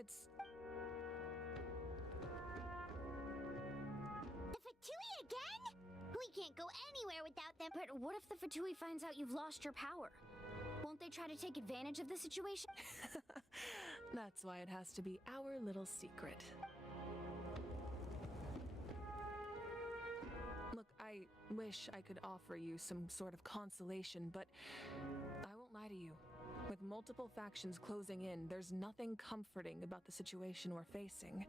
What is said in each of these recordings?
it's... The Fatui again? We can't go anywhere without them. But what if the Fatui finds out you've lost your power? Won't they try to take advantage of the situation? That's why it has to be our little secret. Look, I wish I could offer you some sort of consolation, but I won't lie to you. With multiple factions closing in, there's nothing comforting about the situation we're facing.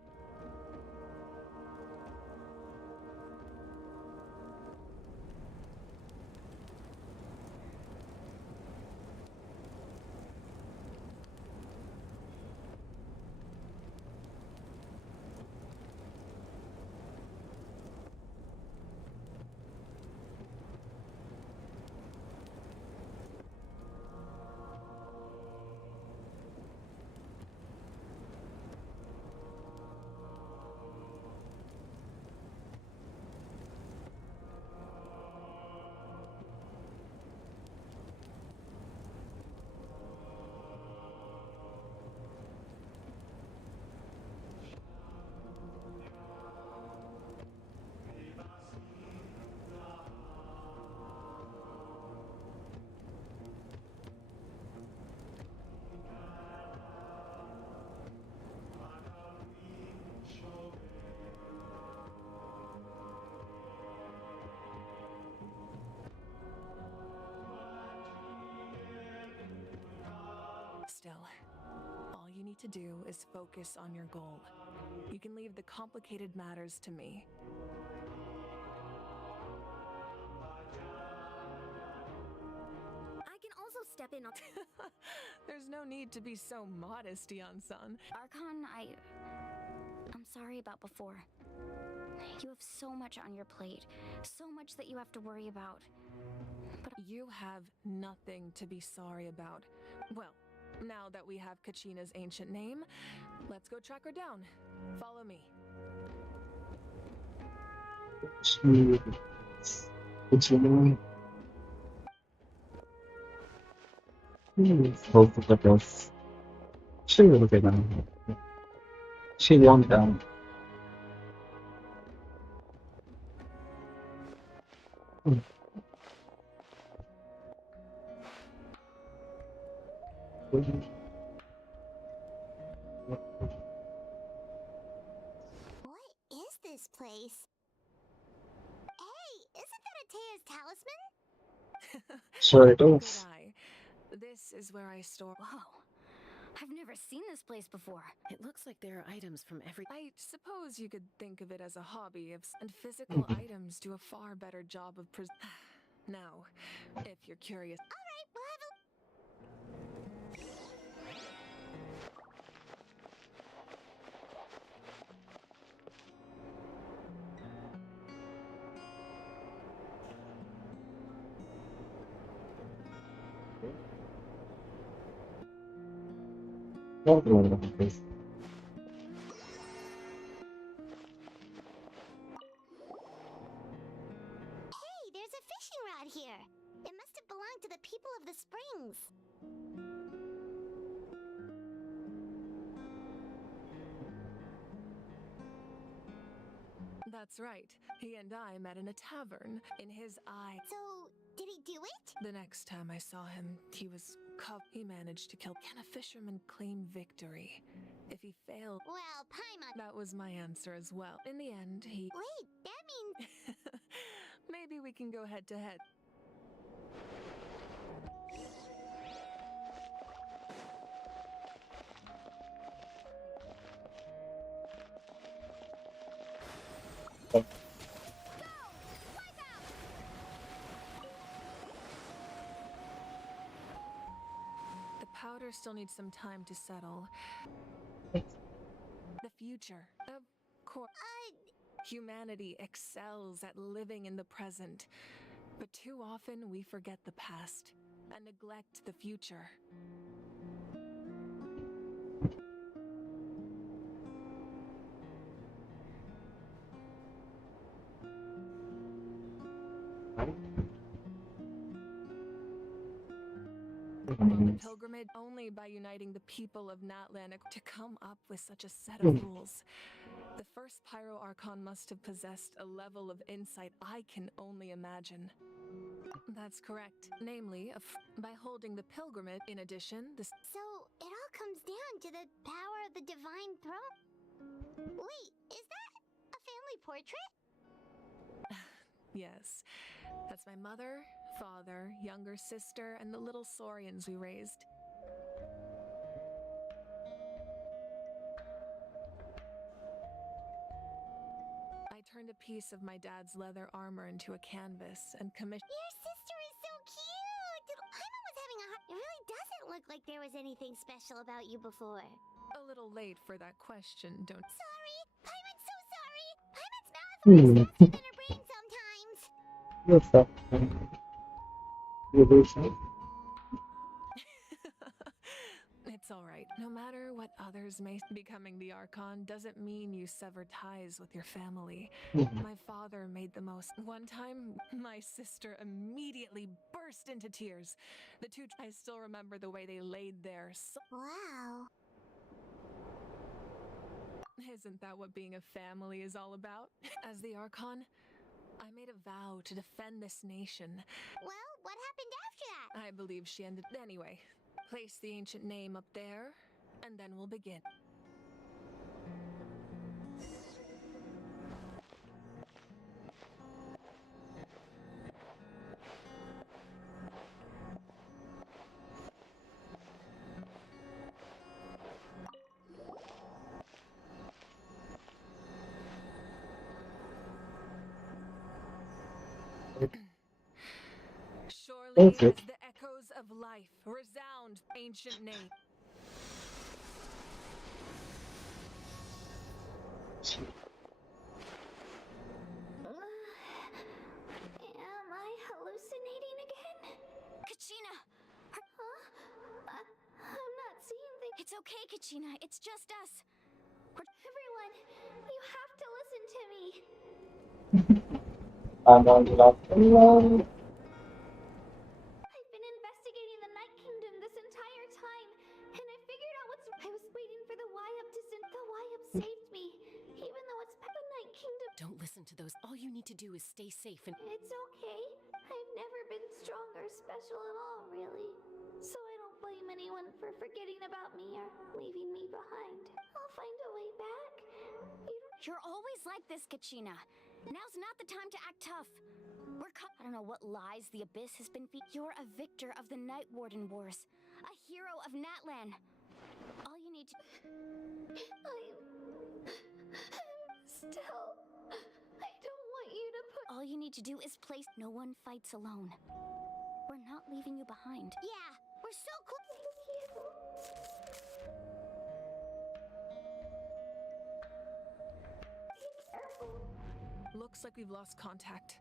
Still, all you need to do is focus on your goal. You can leave the complicated matters to me. I can also step in on... There's no need to be so modest, Yan-san. Archon, I'm sorry about before. You have so much on your plate. So much that you have to worry about. But You have nothing to be sorry about. Well, now that we have Kachina's ancient name, let's go track her down. Follow me. Both of the boss. She will get down. She won't down. What is this place? Hey, isn't that Atea's talisman? Sure it Good is. eye. This is where I store... whoa, I've never seen this place before. It looks like there are items from every... I suppose you could think of it as a hobby, and physical items do a far better job of Now, if you're curious... Alright, we'll have a... Don't go around this. Hey, there's a fishing rod here. It must have belonged to the people of the springs. That's right. He and I met in a tavern. In his eye... So, did he do it? The next time I saw him, he was He managed to kill... Can a fisherman claim victory? If he failed... Well, Paimon... That was my answer as well. In the end, he... Wait, that means... Maybe we can go head to head. The powder still needs some time to settle. The future, of course. Humanity excels at living in the present, but too often we forget the past and neglect the future. On the Yes. pilgrimage only by uniting the people of NATLAN to come up with such a set Hmm. of rules. The first Pyro Archon must have possessed a level of insight I can only imagine. That's correct. Namely, by holding the pilgrimage, in addition, the So, it all comes down to the power of the divine throne. Wait, is that a family portrait? yes, that's my mother, father, younger sister, and the little saurians we raised. I turned a piece of my dad's leather armor into a canvas and commissioned. Your sister is so cute! Paimon was having a hard... It really doesn't look like there was anything special about you before. A little late for that question, don't. Sorry! Paimon's so sorry! Paimon's mouth Hmm. works faster than her brain sometimes! What's up? You do so? It's all right. No matter what others may becoming the Archon doesn't mean you sever ties with your family. Mhm. My father made the most. One time, my sister immediately burst into tears. The two, I still remember the way they laid there. Wow. Isn't that what being a family is all about? As the Archon, I made a vow to defend this nation. Well, what happened after that? I believe she ended. Anyway, place the ancient name up there, and then we'll begin. Surely, Okay. as the echoes of life resound, ancient name. Am I hallucinating again? Kachina! Huh? I'm not seeing things. It's okay, Kachina. It's just us. Everyone, you have to listen to me. I'm on the last one. I've been investigating the Night Kingdom this entire time, and I figured out what's. I was waiting for the Y-Up to send. The Y-Up saved me, even though it's the Night Kingdom. Don't listen to those. All you need to do is stay safe and. It's okay. I've never been strong or special at all, really. So I don't blame anyone for forgetting about me or leaving me behind. I'll find a way back. You're always like this, Kachina. Now's not the time to act tough. I don't know what lies the Abyss has been You're a victor of the Night Warden Wars. A hero of NATLAN. All you need to... Still... I don't want you to put... All you need to do is place... No one fights alone. We're not leaving you behind. Yeah, we're so close. Looks like we've lost contact.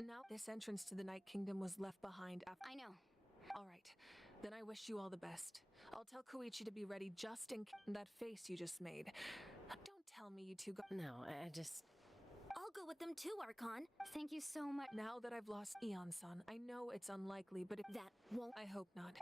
Now, this entrance to the Night Kingdom was left behind after. I know. All right, then I wish you all the best. I'll tell Koichi to be ready just in that face you just made. Don't tell me you two go. No, I just. I'll go with them too, Archon. Thank you so much. Now that I've lost Eon-san, I know it's unlikely, but if That won't... I hope not.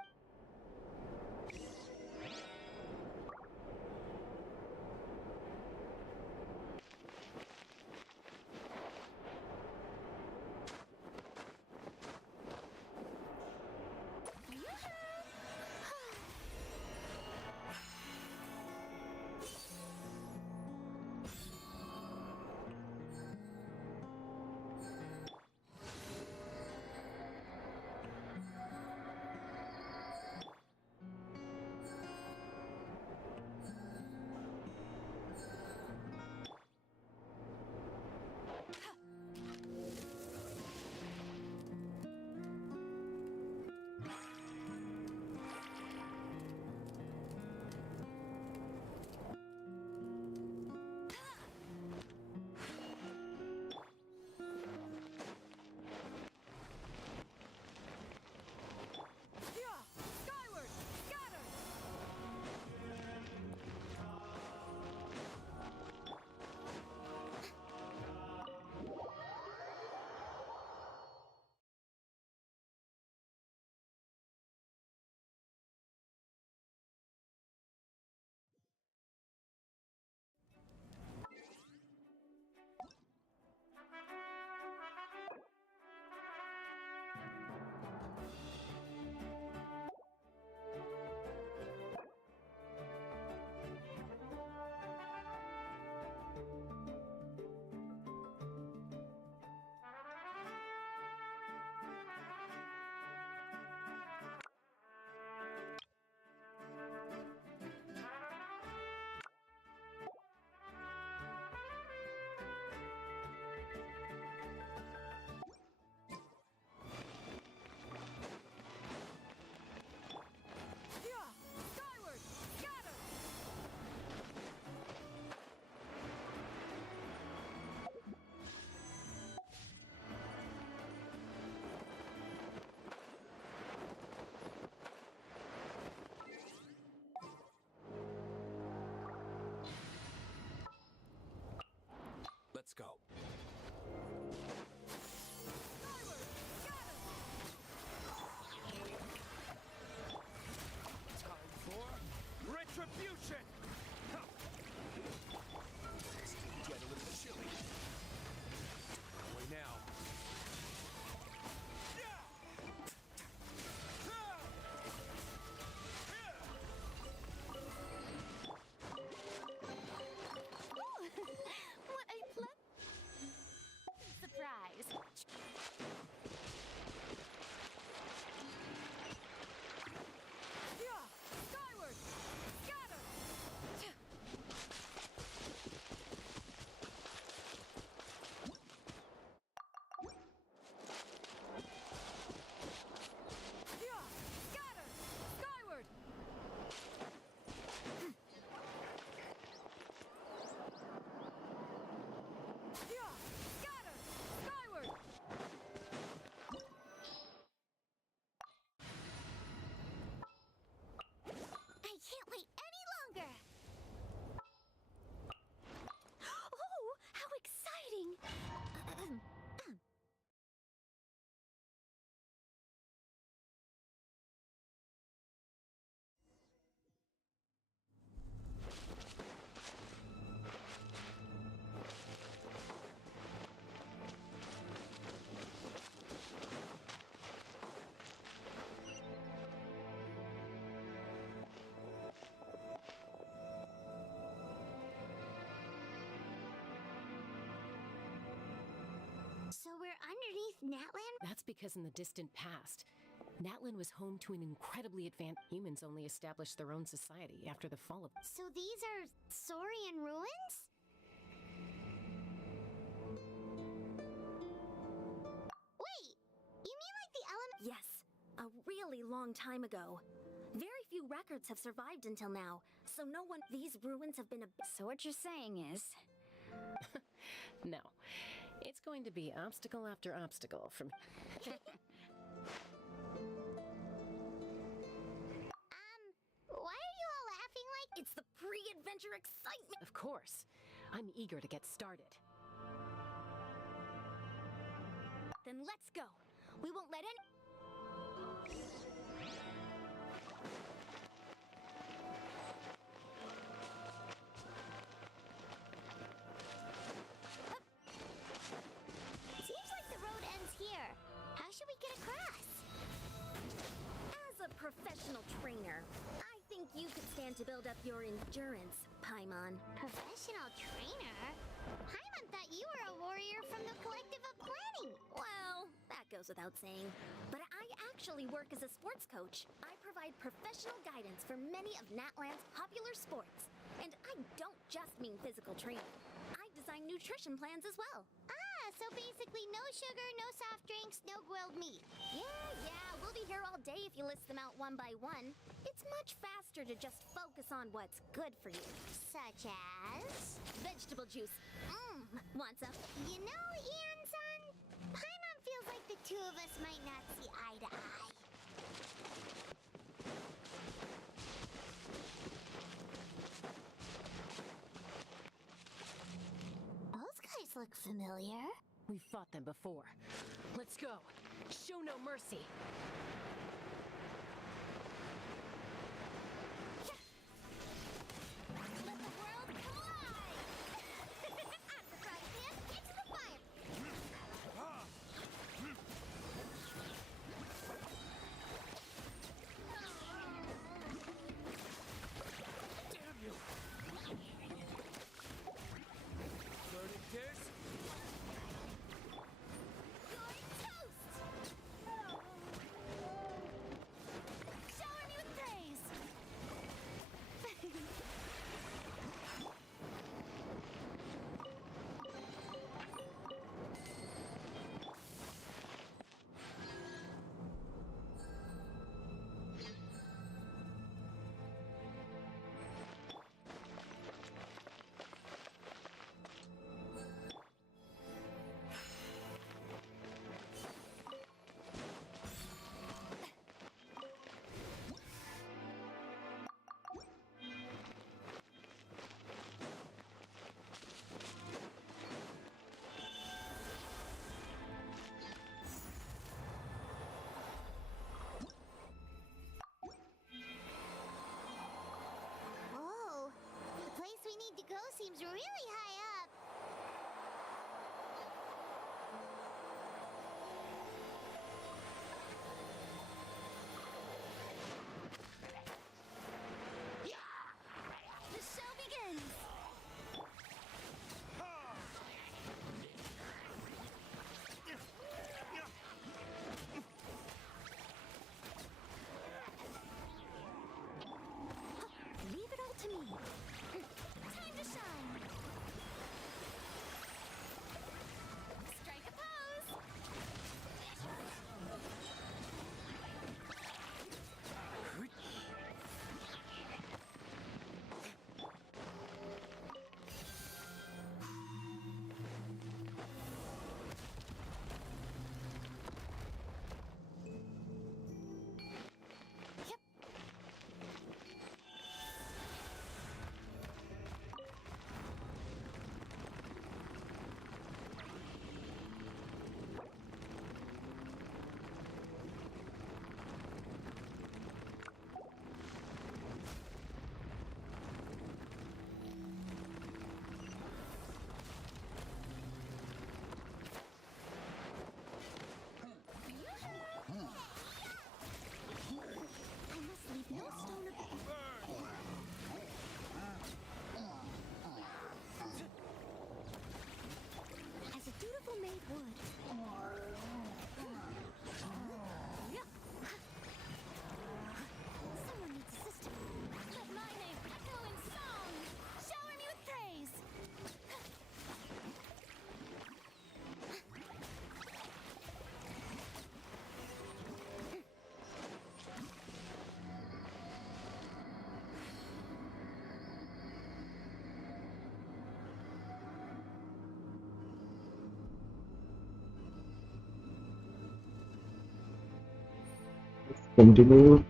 go. Time for retribution! Huh. This could get a little chilly. Away now. What a surprise! Yeah! Skyward! Scatter! Yeah! Scatter! Skyward! Yeah! Scatter! Skyward! I can't wait any longer! Oh, how exciting! So we're underneath NATLAN? That's because in the distant past, NATLAN was home to an incredibly advanced. Humans only established their own society after the fall of. So these are Saurian ruins? Wait, you mean like the element? Yes, a really long time ago. Very few records have survived until now, so no one. These ruins have been a. So what you're saying is... No. It's going to be obstacle after obstacle from. Why are you all laughing like? It's the pre-adventure excitement! Of course. I'm eager to get started. Then let's go. We won't let any. Seems like the road ends here. How should we get across? As a professional trainer, I think you could stand to build up your endurance, Paimon. Professional trainer? Paimon thought you were a warrior from the Collective of Planning. Well, that goes without saying. But I actually work as a sports coach. I provide professional guidance for many of NATLAN's popular sports. And I don't just mean physical training. I design nutrition plans as well. Ah, so basically no sugar, no soft drinks, no grilled meat. Yeah, we'll be here all day if you list them out one by one. It's much faster to just focus on what's good for you. Such as? Vegetable juice. Want some? You know, Ian-san, Paimon feels like the two of us might not see eye to eye. Those guys look familiar. We've fought them before. Let's go. Show no mercy. Let the world collide! I'm the frying pan, into the fire! Damn you! Burning kiss? You're toast! plateau seems really high up. The show begins! Leave it all to me. Time to shine. Strike a pose. I must leave no stone as a dutiful maid would. Someone needs assistance. Let my name echo in song. Shower me with praise. Continue.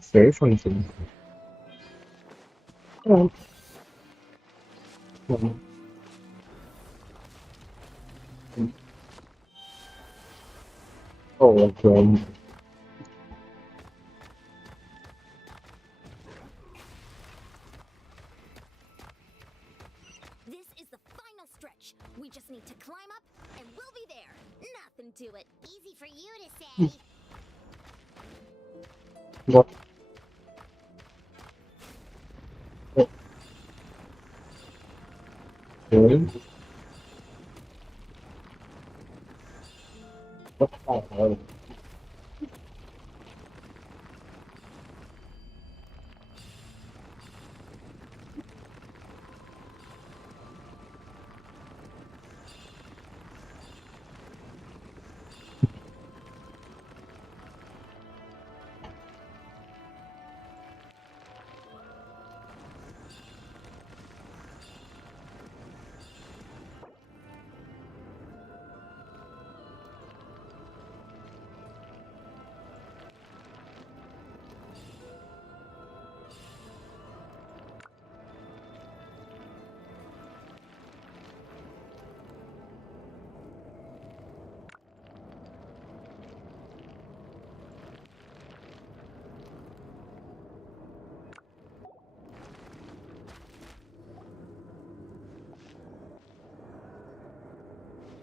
Say something. Oh. Oh, okay. This is the final stretch. We just need to climb up, and we'll be there. Nothing to it. Easy for you to say. What? Okay. What the hell?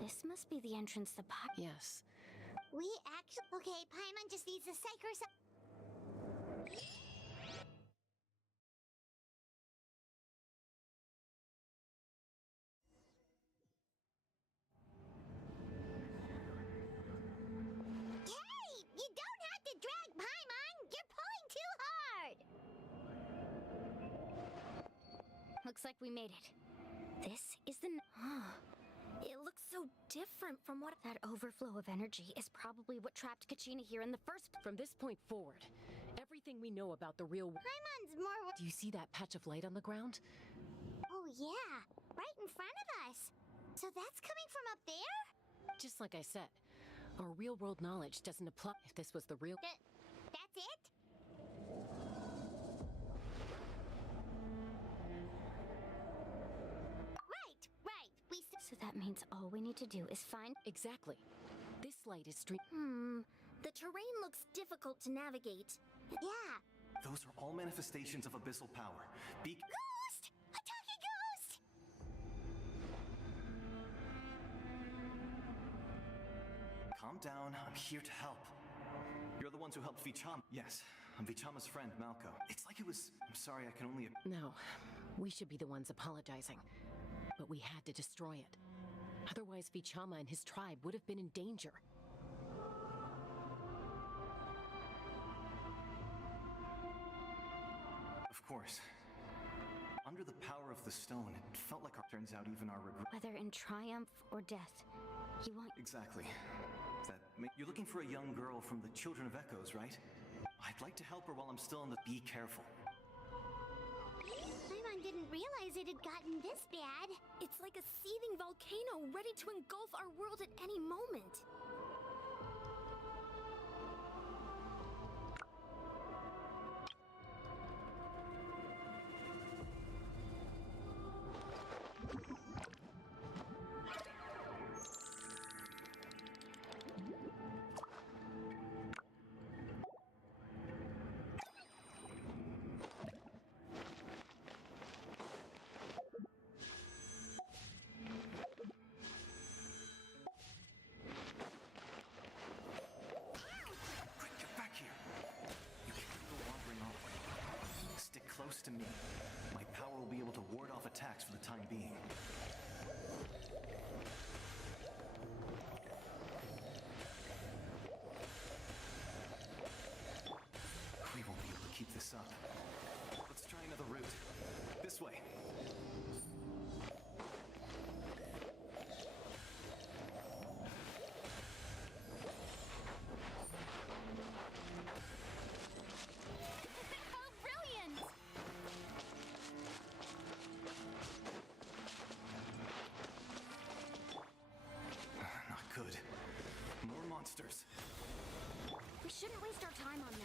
This must be the entrance to Yes. We actually... Okay, Paimon just needs to psych herself... Hey! You don't have to drag Paimon! You're pulling too hard! Looks like we made it. This is the... It looks so different from what... That overflow of energy is probably what trapped Kachina here in the first... From this point forward, everything we know about the real... Paimon's more... Do you see that patch of light on the ground? Oh yeah, right in front of us. So that's coming from up there? Just like I said, our real-world knowledge doesn't apply. If this was the real... That's it? Right. We... So that means all we need to do is find... Exactly. This light is stream... The terrain looks difficult to navigate. Yeah. Those are all manifestations of abyssal power. Ghost! Attacking ghost! Calm down, I'm here to help. You're the ones who helped Vichama. Yes, I'm Vichama's friend, Malco. It's like it was... I'm sorry, I can only... No, we should be the ones apologizing. But we had to destroy it. Otherwise, Vichama and his tribe would have been in danger. Of course. Under the power of the stone, it felt like turns out even our regret... Whether in triumph or death, you want... Exactly. You're looking for a young girl from the Children of Echoes, right? I'd like to help her while I'm still in the... Be careful. Paimon didn't realize it had gotten this bad. It's like a seething volcano ready to engulf our world at any moment. Close to me. My power will be able to ward off attacks for the time being. We won't be able to keep this up. Let's try another route. This way. Good. More monsters. We shouldn't waste our time on them.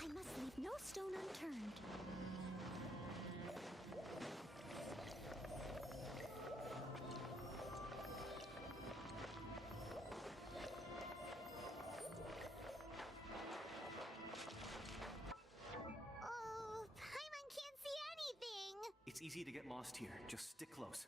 I must leave no stone unturned. It's easy to get lost here. Just stick close.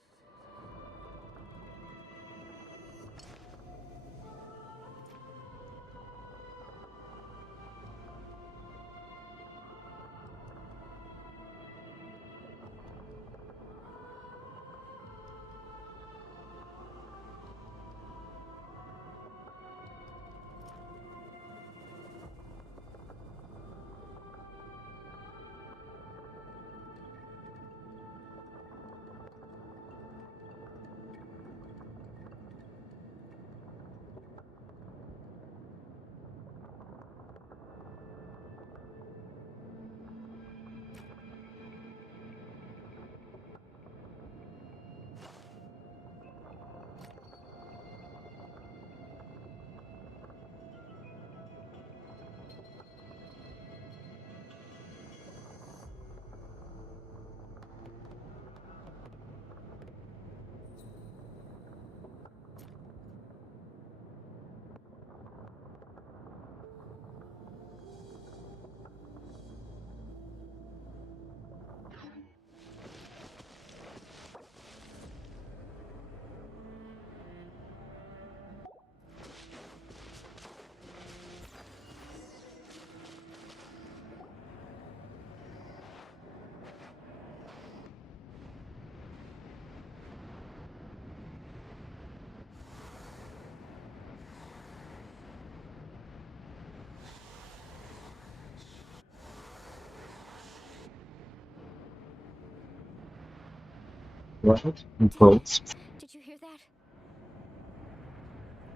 What? Ghost? Did you hear that?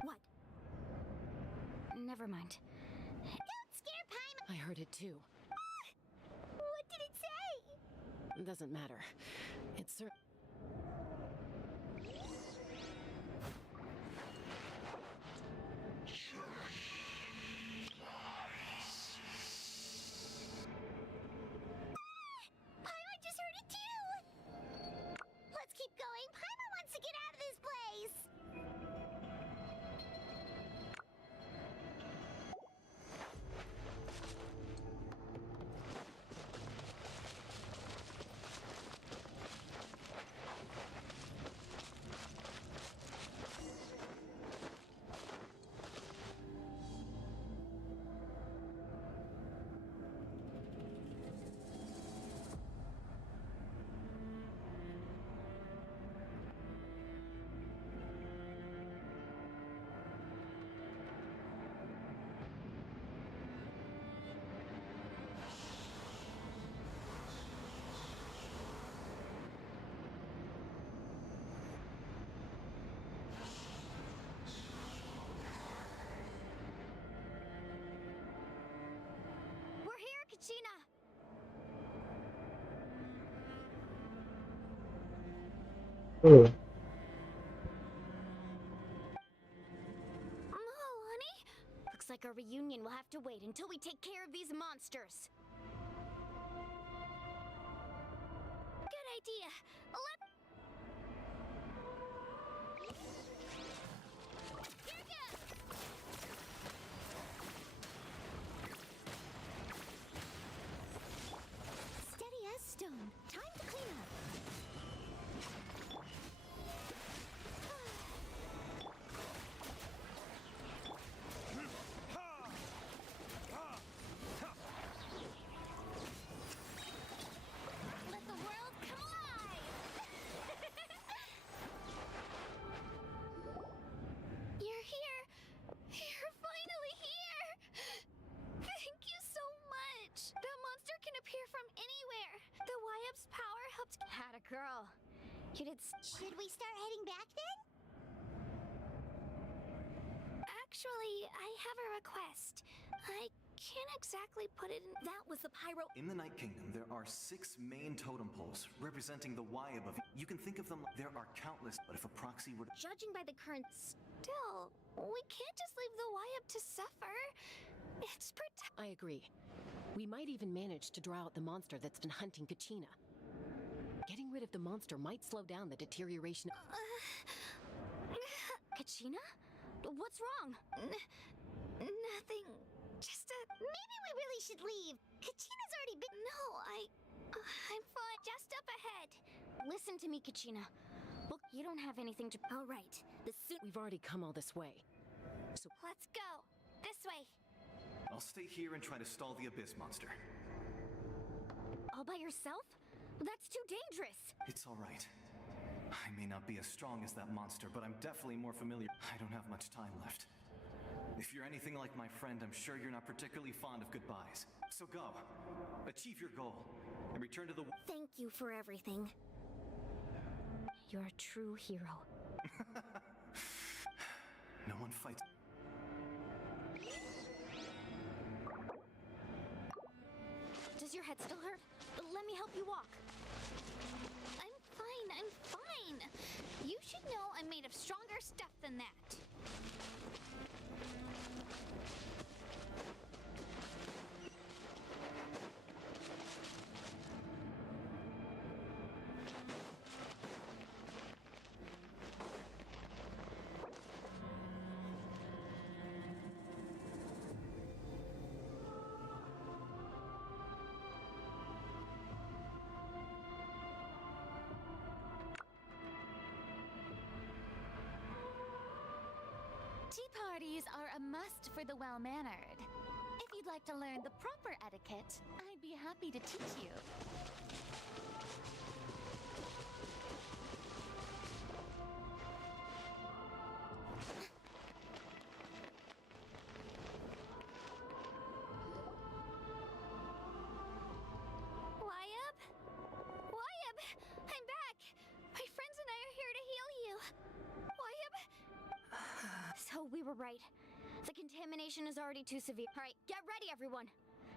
What? Never mind. Don't scare Paimon! I heard it too. What did it say? It doesn't matter. It's certain. Kachina! 어, Oh, honey? Looks like our reunion will have to wait until we take care of these monsters. Good idea. Here goes! Steady as stone. Time to clean up. Let the world come alive! You're here! You're finally here! Thank you so much! That monster can appear from anywhere! The YF's power helped. Had a girl. You did. Should we start heading back then? Actually, I have a request. I can't exactly put it in. That was the pyro. In the Night Kingdom, there are 6 main totem poles representing the Wyab of. You can think of them like there are countless, but if a proxy were to. Judging by the current. Still, we can't just leave the YF to suffer. It's I agree. We might even manage to draw out the monster that's been hunting Kachina. Getting rid of the monster might slow down the deterioration. Kachina? What's wrong? Nothing. Just a. Maybe we really should leave. Kachina's already been. No, I'm fine. Just up ahead. Listen to me, Kachina. Look, you don't have anything to. All right. The suit. We've already come all this way. So Let's go. This way. I'll stay here and try to stall the Abyss monster. All by yourself? That's too dangerous. It's all right. I may not be as strong as that monster, but I'm definitely more familiar. I don't have much time left. If you're anything like my friend, I'm sure you're not particularly fond of goodbyes. So go. Achieve your goal. And return to the... Thank you for everything. You're a true hero. No one fights... Does your head still hurt? Let me help you walk. I'm fine. You should know I'm made of stronger stuff than that. Tea parties are a must for the well-mannered. If you'd like to learn the proper etiquette, I'd be happy to teach you. Wyab? Wyab! I'm back! My friends and I are here to heal you. Wyab? So we were right. The contamination is already too severe. Alright, get ready, everyone.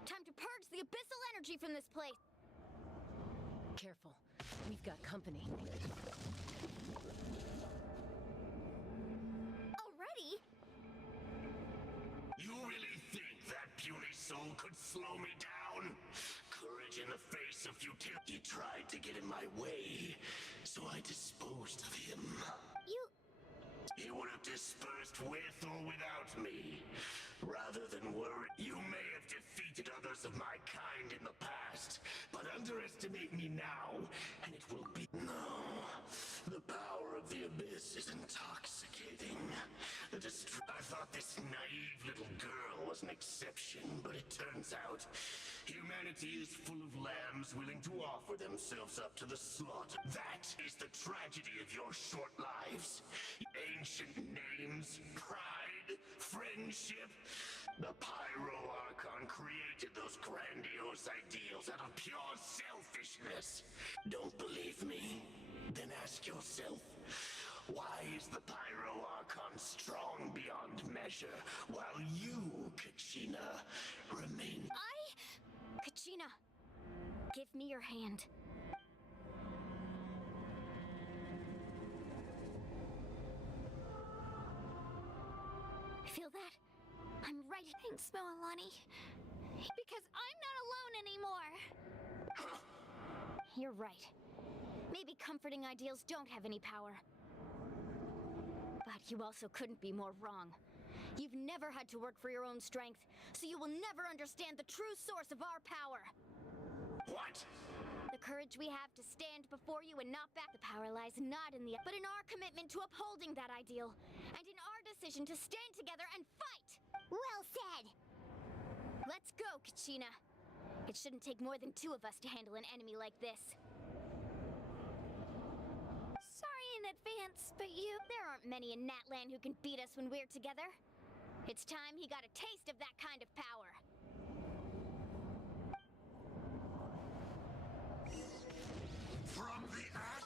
Time to purge the abyssal energy from this place. careful. We've got company. Already? You really think that puny soul could slow me down? Courage in the face of futility. He tried to get in my way, so I disposed of him. He would have dispersed with or without me. Rather than worry, you may have defeated others of my kind in the past, but underestimate me now, and it will be... No. The power of the Abyss is intoxicating. I thought this naive little girl was an exception, but it turns out humanity is full of lambs willing to offer themselves up to the slaughter. That is the tragedy of your short lives. Ancient names, pride, friendship. The Pyro Archon created those grandiose ideals out of pure selfishness. Don't believe me? Then ask yourself, why is the Pyro Archon strong beyond measure, while you, Kachina, remain... Kachina, give me your hand. Feel that? I'm right. Thanks, Moalani. Because I'm not alone anymore. You're right. Maybe comforting ideals don't have any power. But you also couldn't be more wrong. You've never had to work for your own strength, so you will never understand the true source of our power. What? The courage we have to stand before you and not back. The power lies not in the, but in our commitment to upholding that ideal, and in our decision to stand together and fight. Well said. Let's go, Kachina. It shouldn't take more than 2 of us to handle an enemy like this. Sorry in advance, but There aren't many in NATLAN who can beat us when we're together. It's time he got a taste of that kind of power. From the ash?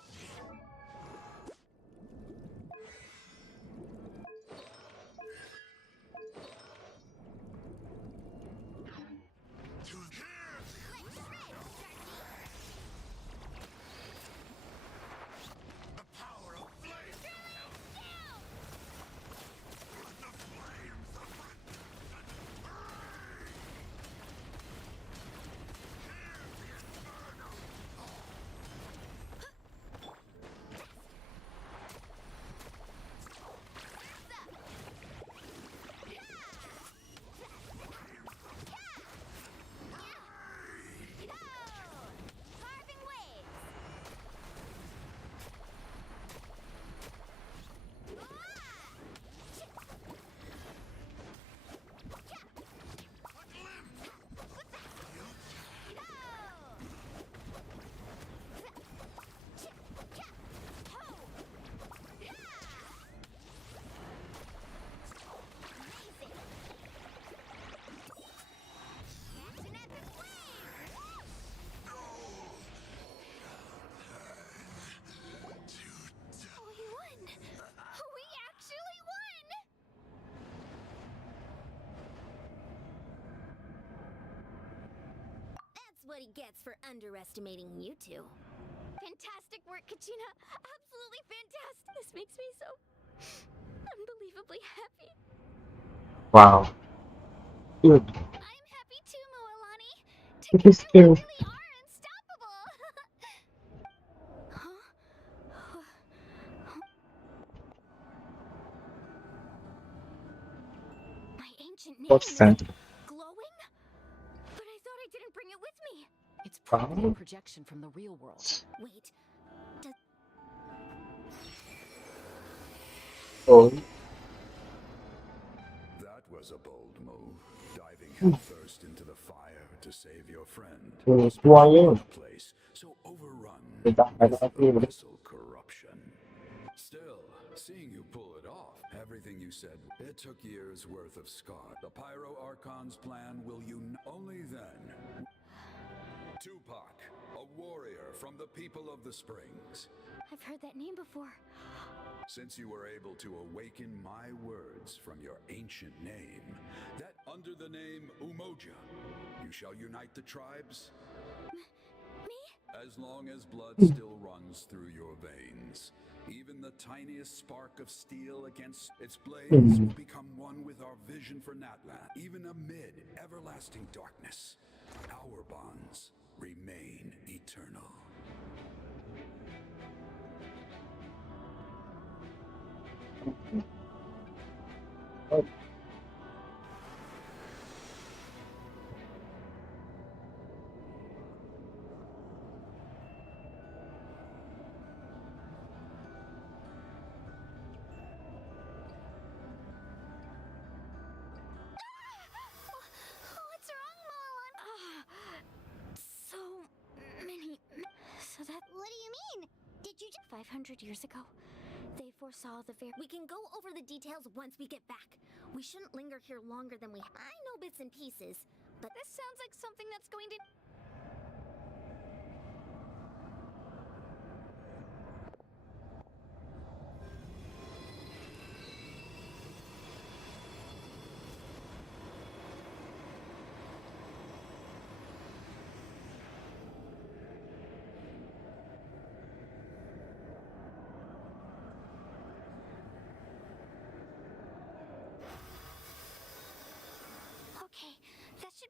To here! The power of flame! The flames of Carving waves. we won! We actually won! That's what he gets for underestimating you 2. Fantastic work, Kachina. Absolutely fantastic. This makes me so unbelievably happy. Wow. Good. I'm happy too, Moalani. It is Together we good. really are unstoppable. Huh? My ancient name What's is that? glowing? But I thought I didn't bring it with me. It's probably a Wow. projection from the real world. Wait, Oh. That was a bold move, diving headfirst into the fire to save your friend. Who are you? A place so overrun With that kind of with appeal. abyssal corruption. Still, seeing you pull it off, everything you said, it took years worth of scar. The Pyro Archon's plan will only then. Tupac, a warrior from the people of the Springs. I've heard that name before. Since you were able to awaken my words from your ancient name, that under the name Umoja, you shall unite the tribes? Me? As long as blood still runs through your veins, even the tiniest spark of steel against its blades will become one with our vision for NATLAN. Even amid everlasting darkness, our bonds remain eternal. Oh. What's wrong, Moalani? So many. So that What do you mean? Did you just... 500 years ago, they foresaw the very. We can go over the details once we get back. We shouldn't linger here longer than we. I know bits and pieces, but This sounds like something that's going to...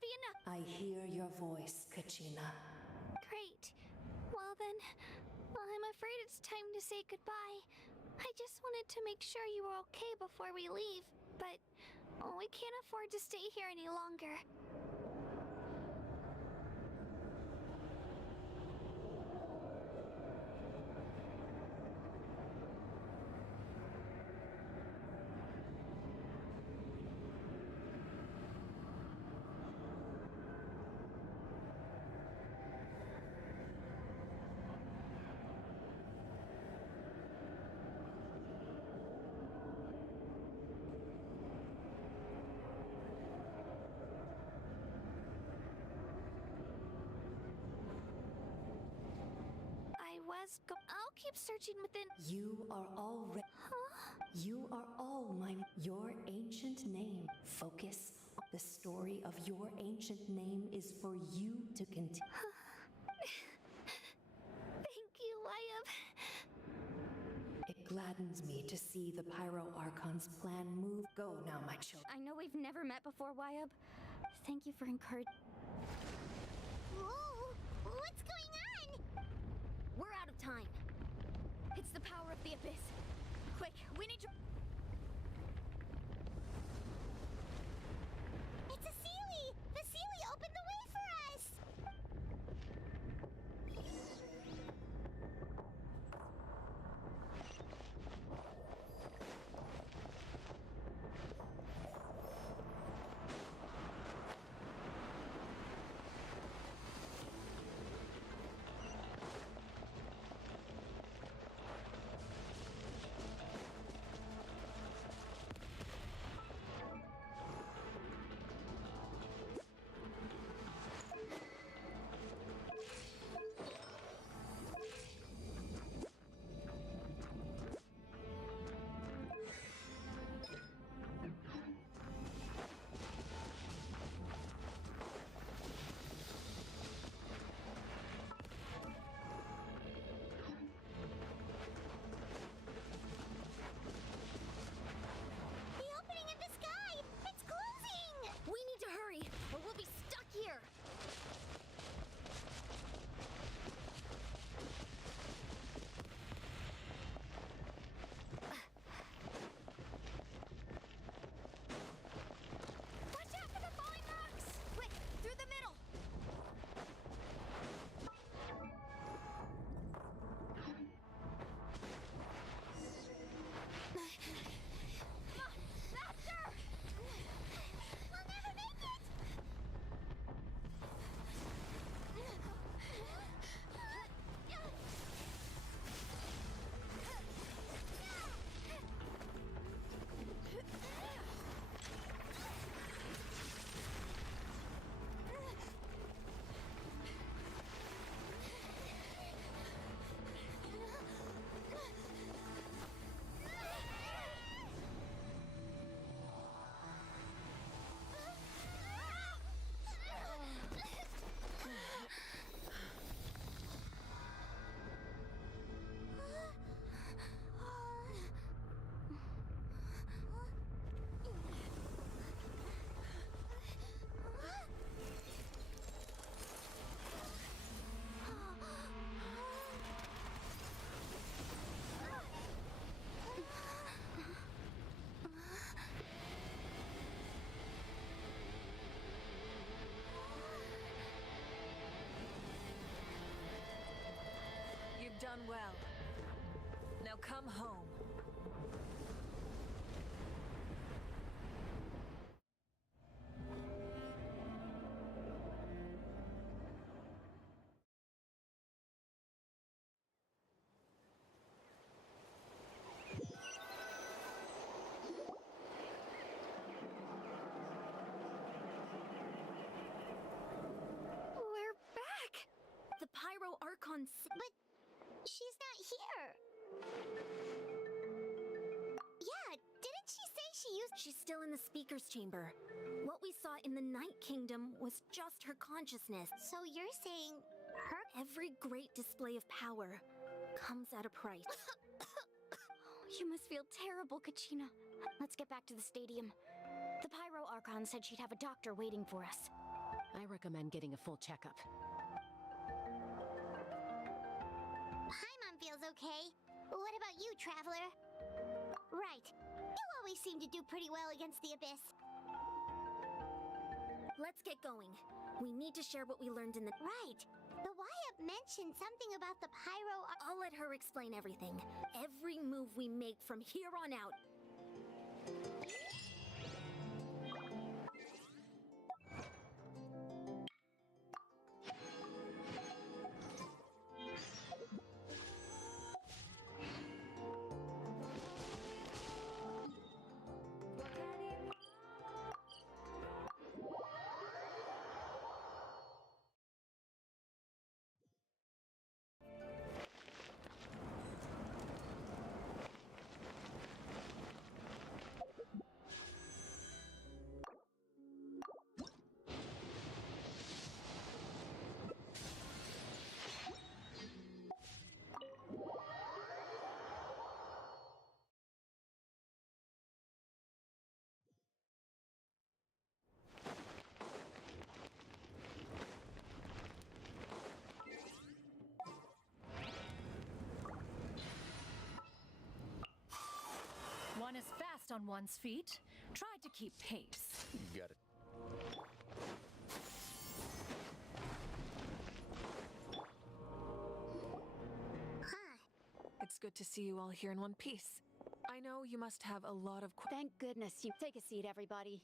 should be enough. I hear your voice, Kachina. Great. Well then, I'm afraid it's time to say goodbye. I just wanted to make sure you were okay before we leave, but we can't afford to stay here any longer. I'll keep searching within. You are already. Huh? You are all your ancient name. Focus. The story of your ancient name is for you to continue. Thank you, Wyatt. It gladdens me to see the Pyro Archon's plan move. Go now, my children. I know we've never met before, Wyatt. Thank you for encouraging. Whoa! What's going on? We're out of time. It's the power of the abyss. Quick, we need to... It's a Sealy! The Sealy opened the way for us! Done well. Now come home. We're back! The Pyro Archon... But she's not here. Yeah, didn't she say she used... She's still in the speaker's chamber. What we saw in the Night Kingdom was just her consciousness. So you're saying her... Every great display of power comes at a price. You must feel terrible, Kachina. Let's get back to the stadium. The Pyro Archon said she'd have a doctor waiting for us. I recommend getting a full checkup. Paimon feels okay. What about you, Traveler? Right. You always seem to do pretty well against the Abyss. Let's get going. We need to share what we learned in the... Right. The Wyatt mentioned something about the Pyro... I'll let her explain everything. Every move we make from here on out. One is fast on one's feet. Try to keep pace. Got it. It's good to see you all here in one piece. I know you must have a lot of Thank goodness you take a seat, everybody.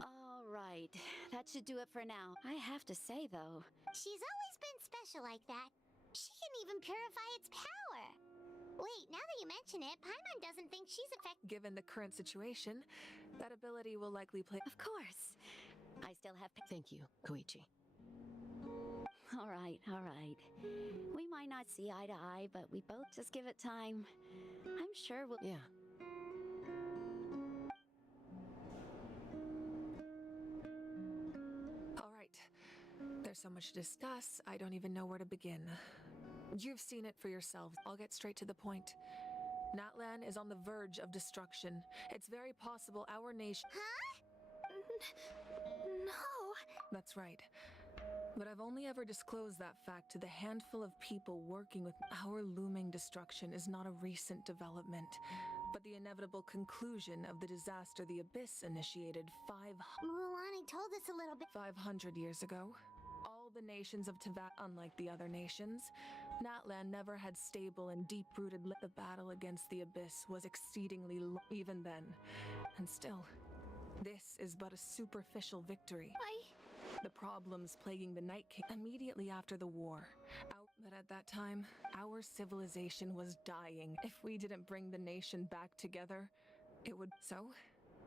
All right, that should do it for now. I have to say, though, She's always been special like that. She can even purify its power. Wait, now that you mention it, Paimon doesn't think she's affected. Given the current situation, that ability will likely play... of course. I still have... Thank you, Koichi. All right, all right. We might not see eye to eye, but we both just give it time. I'm sure we'll... Yeah. All right. There's so much to discuss, I don't even know where to begin. You've seen it for yourselves. I'll get straight to the point. NATLAN is on the verge of destruction. It's very possible our nation... Huh? No. That's right. But I've only ever disclosed that fact to the handful of people working with... Our looming destruction is not a recent development, but the inevitable conclusion of the disaster the Abyss initiated Mualani told us a little bit. 500 years ago. All the nations of Teyvat, unlike the other nations, NATLAN never had stable and deep-rooted... The battle against the Abyss was exceedingly even then. And still, this is but a superficial victory. The problems plaguing the Night King immediately after the war. But at that time, our civilization was dying. If we didn't bring the nation back together, it would... So,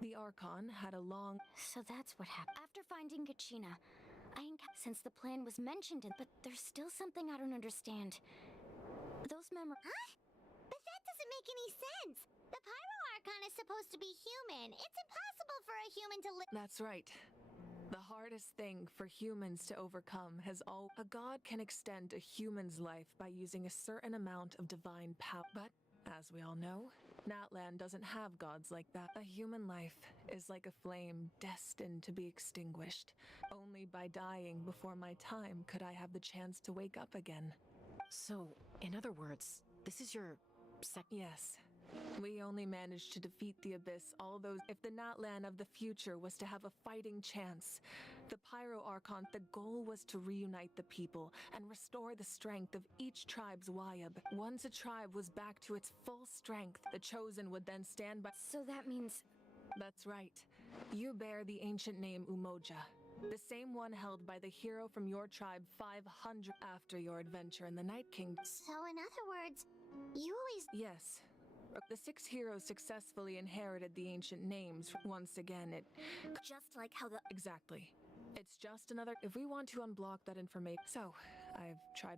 the Archon had a long... So that's what happened. After finding Kachina, since the plan was mentioned in... But there's still something I don't understand. Those memories... Huh? But that doesn't make any sense. The Pyro Archon is supposed to be human. It's impossible for a human to live. That's right. The hardest thing for humans to overcome has all... A god can extend a human's life by using a certain amount of divine power. But, as we all know, NATLAN doesn't have gods like that. A human life is like a flame destined to be extinguished. Only by dying before my time could I have the chance to wake up again. So, in other words, this is your Yes. We only managed to defeat the Abyss, all those... If the NATLAN of the future was to have a fighting chance, the Pyro Archon, the goal was to reunite the people and restore the strength of each tribe's Wayab. Once a tribe was back to its full strength, the Chosen would then stand by... So that means... That's right. You bear the ancient name Umoja, the same one held by the hero from your tribe 500 after your adventure in the Night Kingdom. So in other words, you always... Yes. The 6 heroes successfully inherited the ancient names. Once again, it... Just like how the... Exactly. It's just another... If we want to unblock that information... So, I've tried...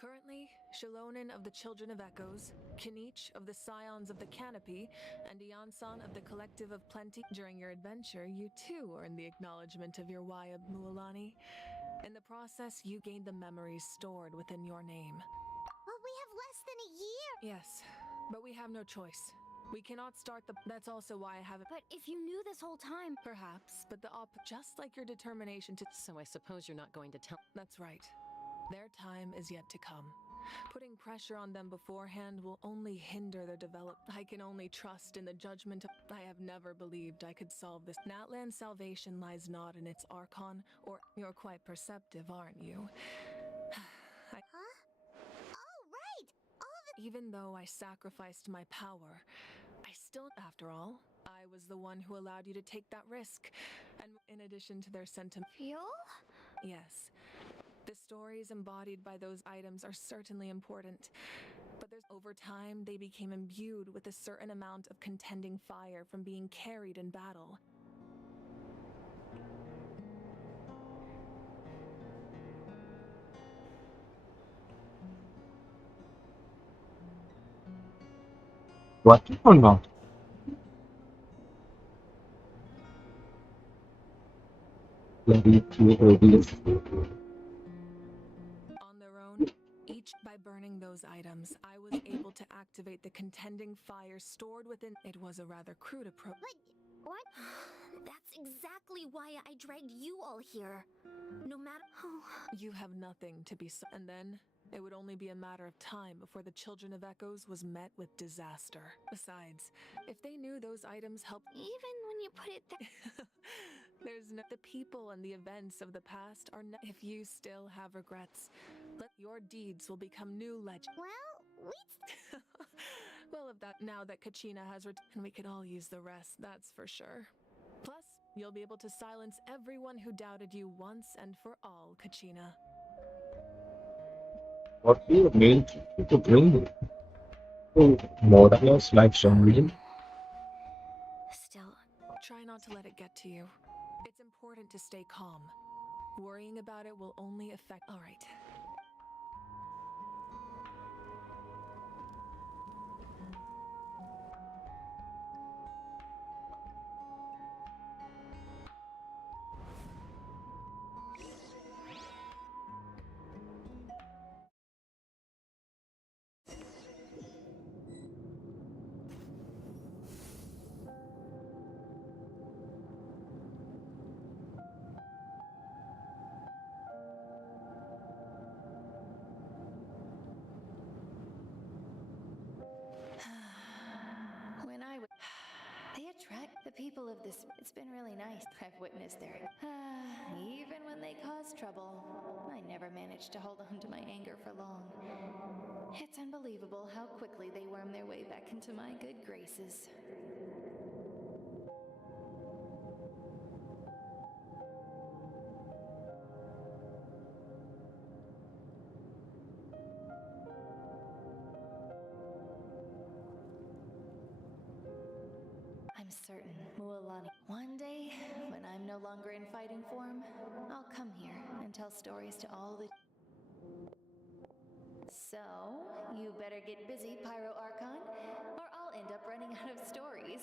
Currently, Shilonen of the Children of Echoes, Kinich of the Scions of the Canopy, and Iansan of the Collective of Plenty. During your adventure, you too earned the acknowledgement of your Wayab, Mualani. In the process, you gained the memories stored within your name. Well, we have less than a year. Yes, but we have no choice. We cannot start the... That's also why I haven't... But if you knew this whole time... Perhaps, but just like your determination to... So I suppose you're not going to tell. That's right. Their time is yet to come. Putting pressure on them beforehand will only hinder their development. I can only trust in the judgment of... I have never believed I could solve this. NATLAN's salvation lies not in its Archon, or... You're quite perceptive, aren't you? Oh, right! Even though I sacrificed my power, I still... After all, I was the one who allowed you to take that risk. And in addition to their sentiment... Fuel? Yes. The stories embodied by those items are certainly important, but over time they became imbued with a certain amount of contending fire from being carried in battle. What or not? Maybe too obvious. On their own, each by burning those items, I was able to activate the contending fire stored within. It was a rather crude approach. But what? That's exactly why I dragged you all here. No matter... You have nothing to be... And then, it would only be a matter of time before the Children of Echoes was met with disaster. Besides, if they knew those items helped... Even when you put it that... There's no... The people and the events of the past are no... If you still have regrets, let your deeds will become new legend. Well, Well, if that... Now that Kachina has and we could all use the rest, that's for sure. Plus, you'll be able to silence everyone who doubted you once and for all, Kachina. What do you mean to bring models like Jean-Louis? Still... Try not to let it get to you. It's important to stay calm. Worrying about it will only affect... All right. They attract the people of this. It's been really nice. I've witnessed their... even when they cause trouble, I never managed to hold on to my anger for long. It's unbelievable how quickly they worm their way back into my good graces. I'm certain Mualani. One day, when I'm no longer in fighting form, I'll come here and tell stories to all the... So, you better get busy, Pyro Archon, or I'll end up running out of stories.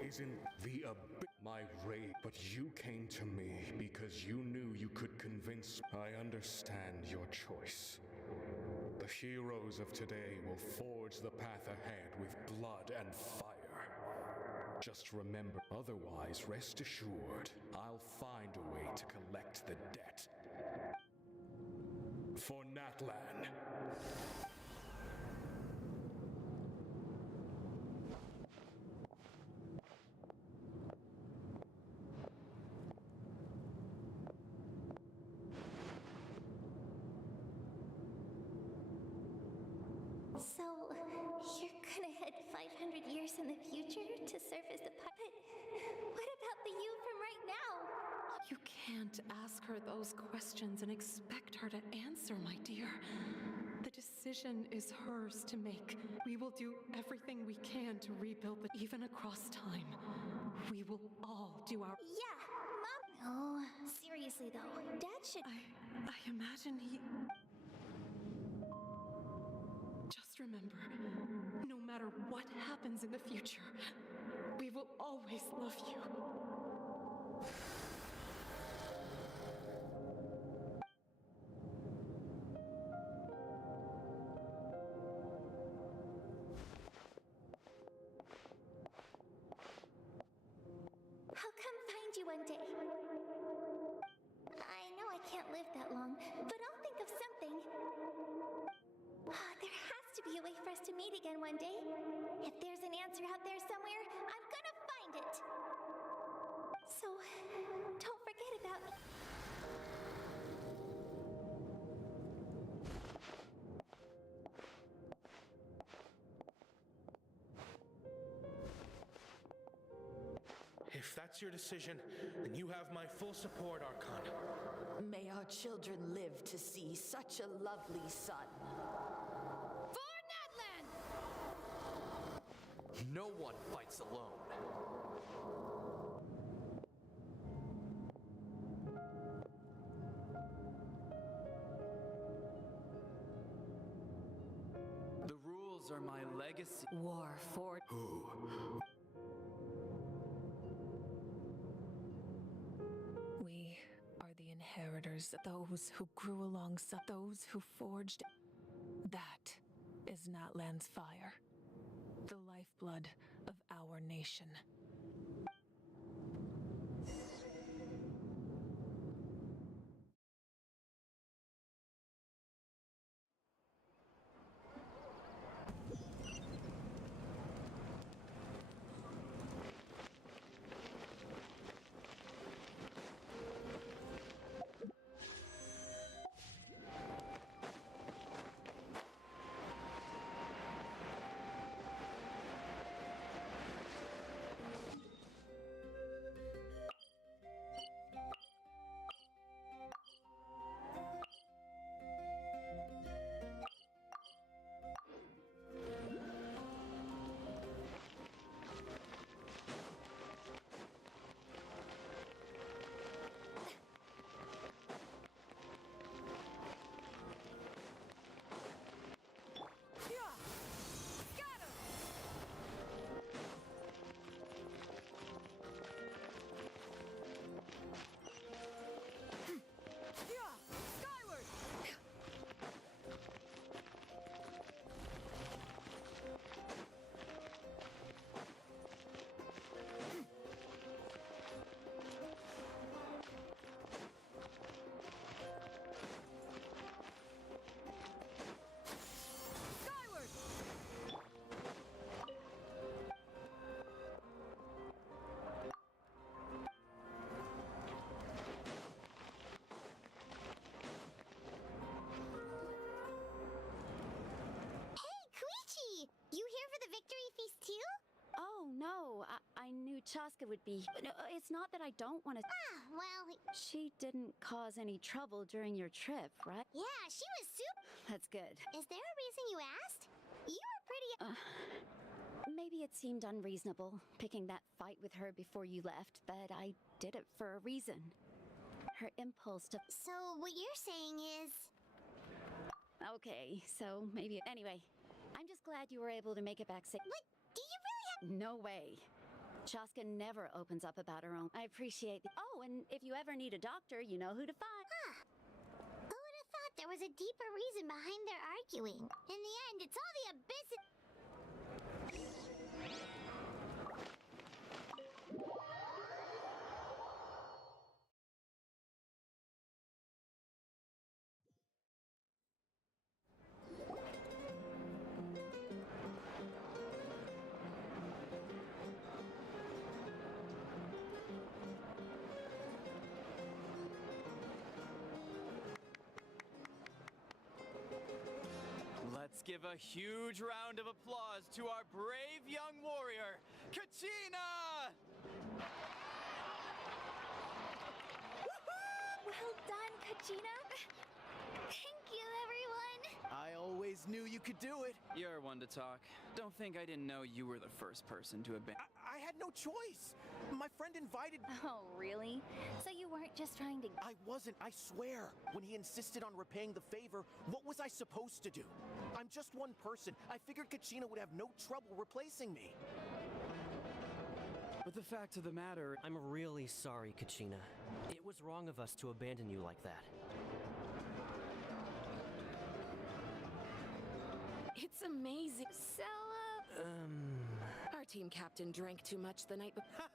Isn't the my rage, but you came to me because you knew you could convince. I understand your choice. The heroes of today will forge the path ahead with blood and fire. Just remember, otherwise, rest assured, I'll find a way to collect the debt. For NATLAN. So, you're gonna head 500 years in the future to serve as the puppet? What about the you from right now? You can't ask her those questions and expect her to answer, my dear. The decision is hers to make. We will do everything we can to rebuild it, even across time. We will all do our... Yeah, Mom. Oh, seriously though, Dad should... I imagine he... Just remember, no matter what happens in the future, we will always love you. I'll come find you one day. I know I can't live that long, but I'll think of something. There has to be a way for us to meet again one day. If there's an answer out there somewhere, I'm gonna find it. So, don't forget about me. If that's your decision, then you have my full support, Archon. May our children live to see such a lovely son. For NATLAN! No one fights alone. The rules are my legacy. War for... Who? We are the inheritors, those who grew alongside, those who forged. That is NATLAN's fire, the lifeblood of our nation. You here for the victory feast too? Oh, no. I knew Chaska would be. No, it's not that I don't want to. Well... She didn't cause any trouble during your trip, right? Yeah, she was super... That's good. Is there a reason you asked? You were pretty... Maybe it seemed unreasonable, picking that fight with her before you left, but I did it for a reason. Her impulse to... So, what you're saying is... Okay, so maybe... Anyway, I'm just glad you were able to make it back safe. But do you really have... No way. Chaska never opens up about her own. I appreciate the... Oh, and if you ever need a doctor, you know who to find. Who would have thought there was a deeper reason behind their arguing? In the end, it's all the abyss... Let's give a huge round of applause to our brave young warrior, Kachina! Kachina. Thank you, everyone. I always knew you could do it. You're one to talk. Don't think I didn't know you were the first person to abandon. I had no choice. My friend invited. Oh, really? So you weren't just trying to... I wasn't, I swear. When he insisted on repaying the favor, what was I supposed to do? I'm just one person. I figured Kachina would have no trouble replacing me. But the fact of the matter... I'm really sorry, Kachina. It was wrong of us to abandon you like that. It's amazing. So, Our team captain drank too much the night before.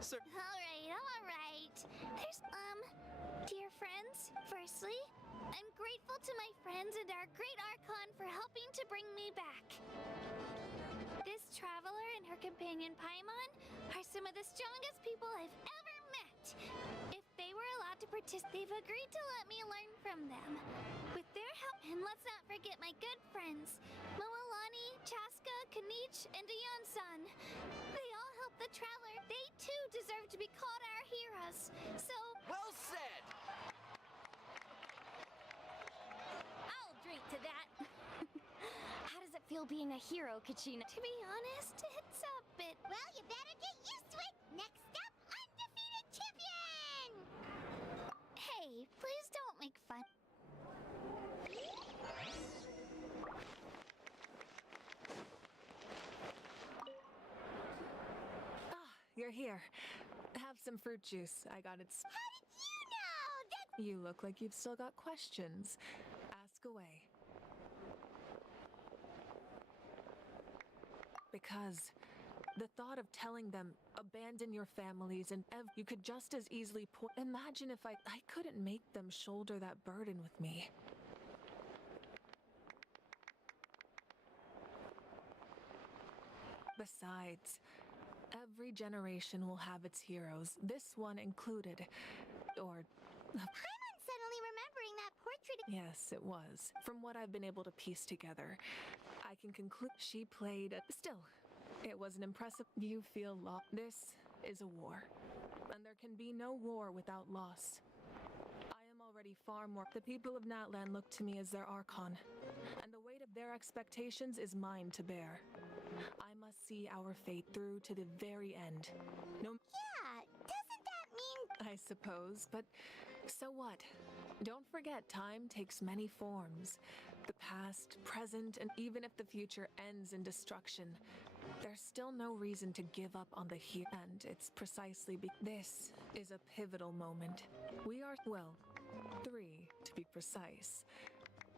Sir. All right. There's, dear friends, firstly, I'm grateful to my friends and our great Archon for helping to bring me back. This traveler and her companion Paimon are some of the strongest people I've ever met. If they were allowed to participate, they've agreed to let me learn from them. With their help, and let's not forget my good friends, Moalani, Chaska, Kanich, and Ayan-san. They all helped the traveler. They too deserve to be called our heroes. So... Well said! I'll drink to that. How does it feel being a hero, Kachina? To be honest, it's a bit... Well, you better get used to it. Next up, undefeated champion! Hey, please don't make fun. You're here. Have some fruit juice. I got it. How did you know? You look like you've still got questions. Ask away. Because the thought of telling them, abandon your families and you could just as easily imagine if I couldn't make them shoulder that burden with me. Besides, every generation will have its heroes, this one included. Or... I'm suddenly remembering that portrait. Yes, it was. From what I've been able to piece together, I can conclude she played Still, it was an impressive... You feel lost. This is a war. And there can be no war without loss. I am already far more... The people of NATLAN look to me as their Archon. And the weight of their expectations is mine to bear. I must see our fate through to the very end. No... Yeah, doesn't that mean... I suppose, but so what? Don't forget, time takes many forms. The past, present, and even if the future ends in destruction, there's still no reason to give up on the here. And it's precisely this is a pivotal moment. We are, well, 3 to be precise.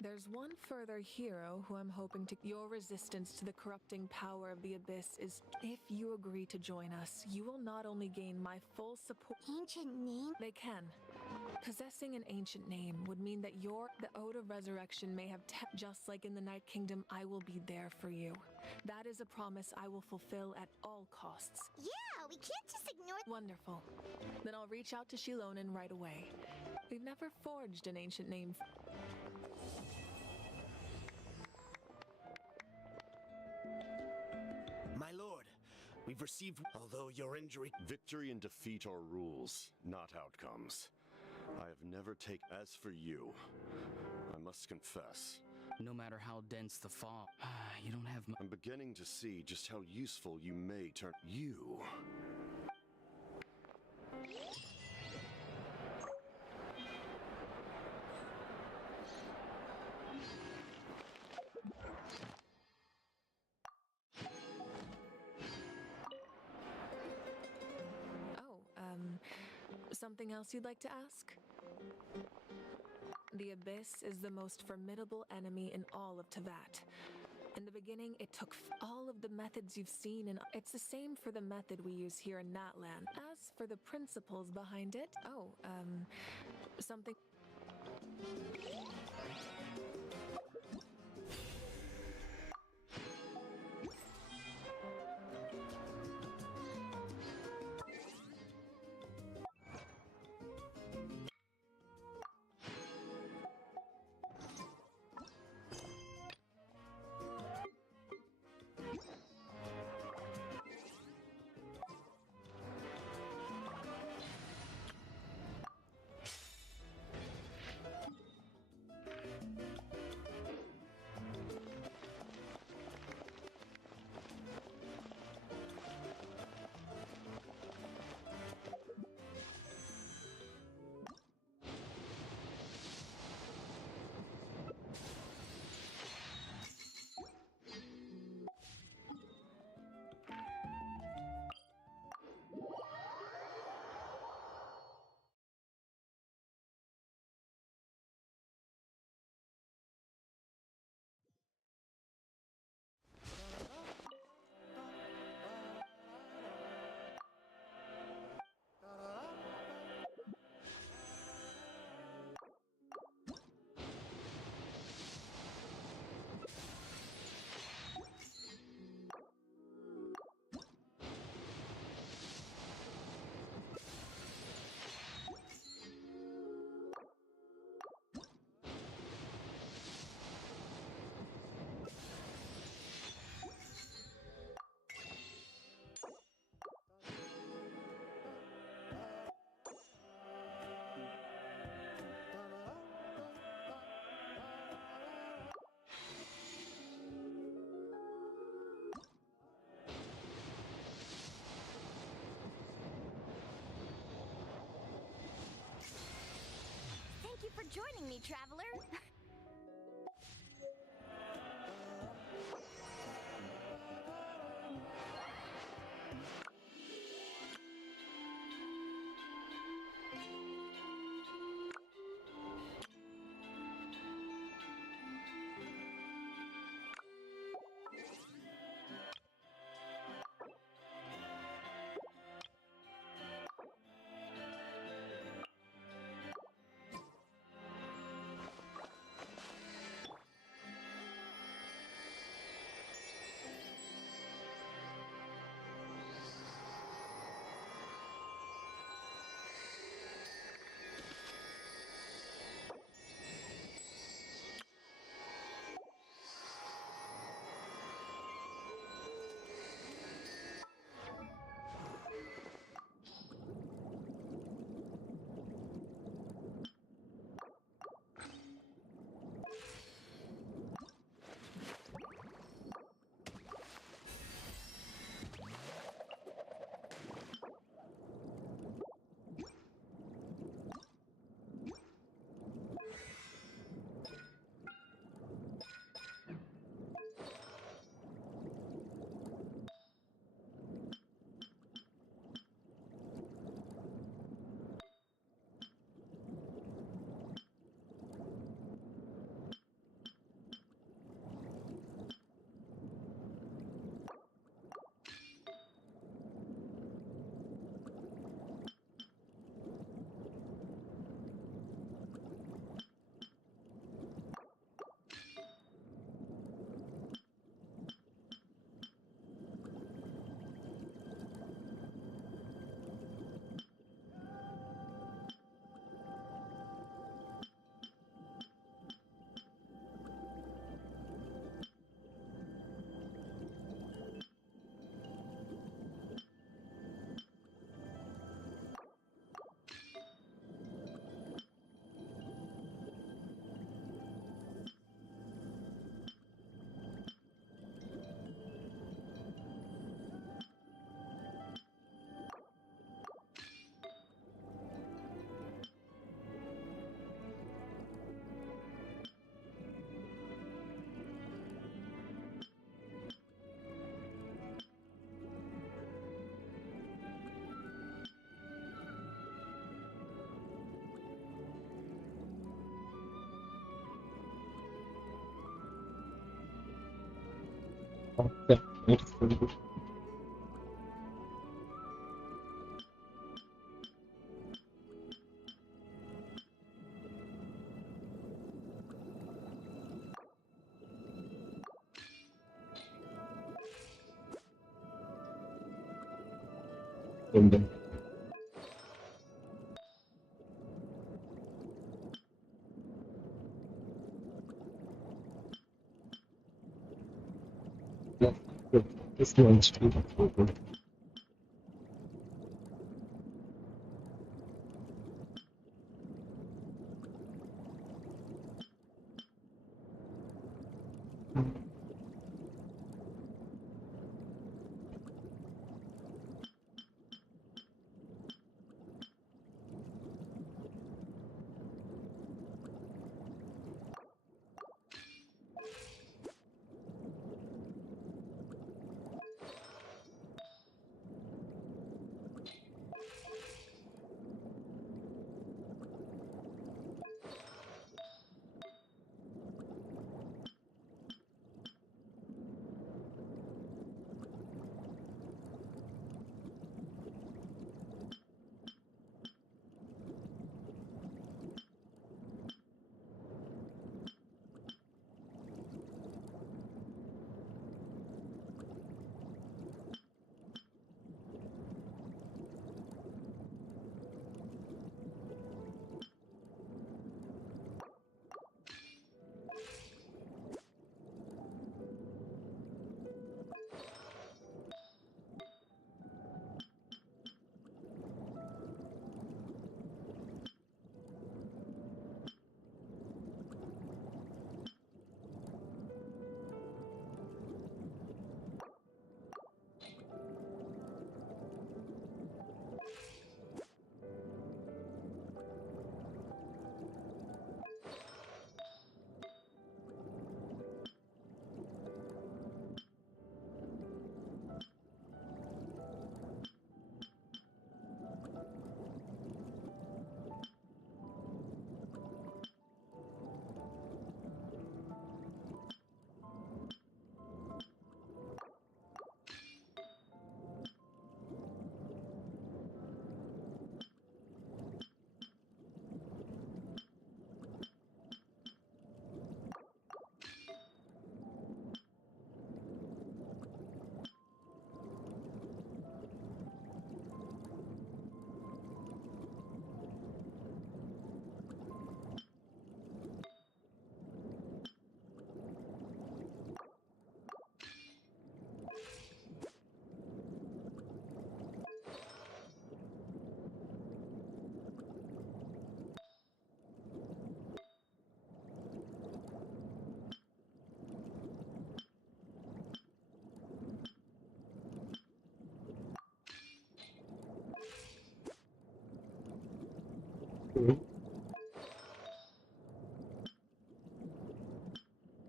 There's one further hero who I'm hoping to... Your resistance to the corrupting power of the Abyss is... If you agree to join us, you will not only gain my full support... Ancient name? They can. Possessing an ancient name would mean that the Ode of Resurrection may have just like in the Night Kingdom, I will be there for you. That is a promise I will fulfill at all costs. Yeah, we can't just ignore... Wonderful. Then I'll reach out to Shilonen right away. We've never forged an ancient name... My lord, we've received... Although your injury... Victory and defeat are rules, not outcomes. I have never taken... As for you, I must confess... No matter how dense the fog, you don't have... I'm beginning to see just how useful you may turn... You... Something else you'd like to ask? The Abyss is the most formidable enemy in all of Teyvat. In the beginning, it took all of the methods you've seen, and it's the same for the method we use here in NATLAN. As for the principles behind it, something... for joining me, traveler. Yeah, it's pretty good. And then yeah, good. This one's pretty good.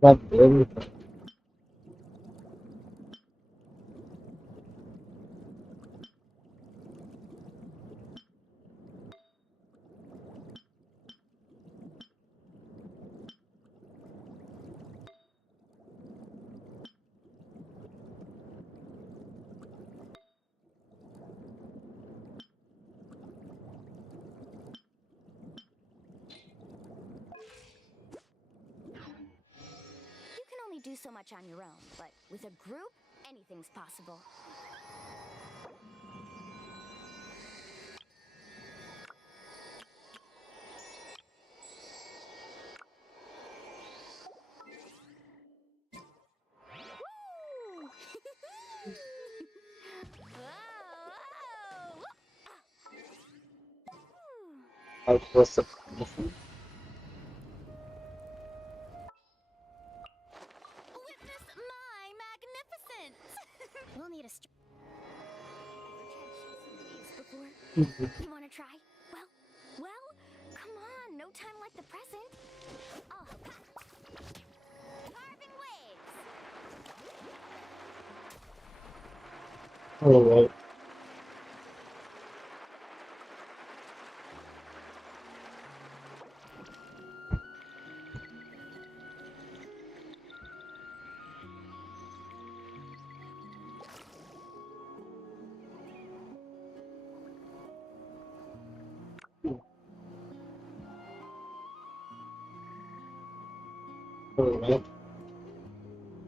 Not everything. You can only do so much on your own, but with a group, anything's possible. Woo! I was a Witness my magnificence! We'll need a before. You wanna try? Well, come on, no time like the present. Oh, carving waves! alright. Alright.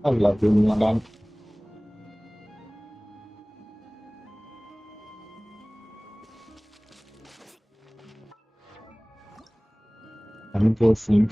I love you, Madam. I'm guessing.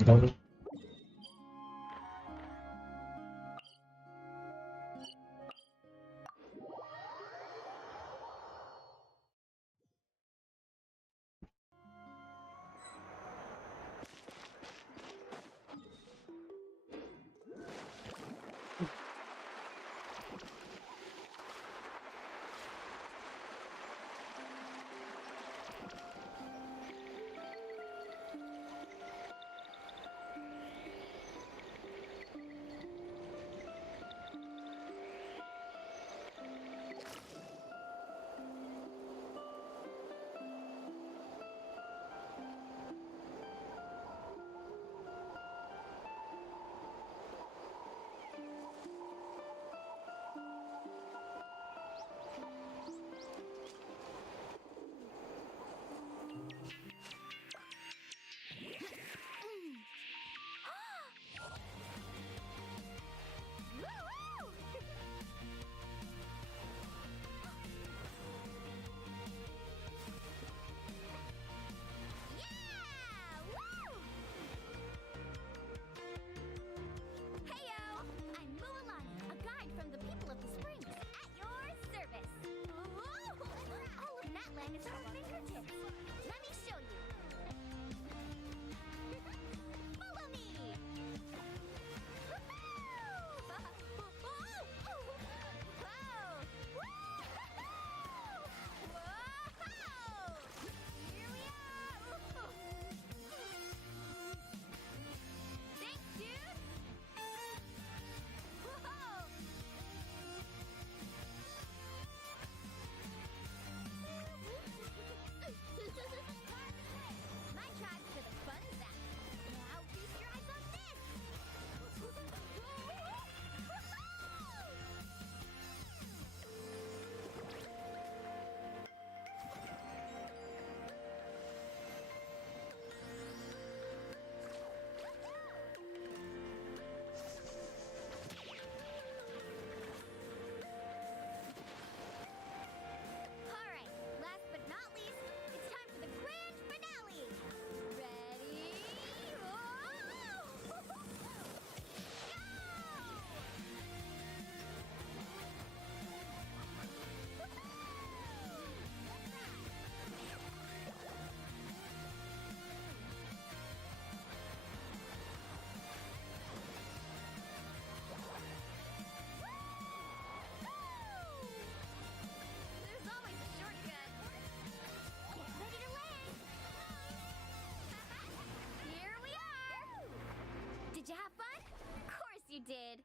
did.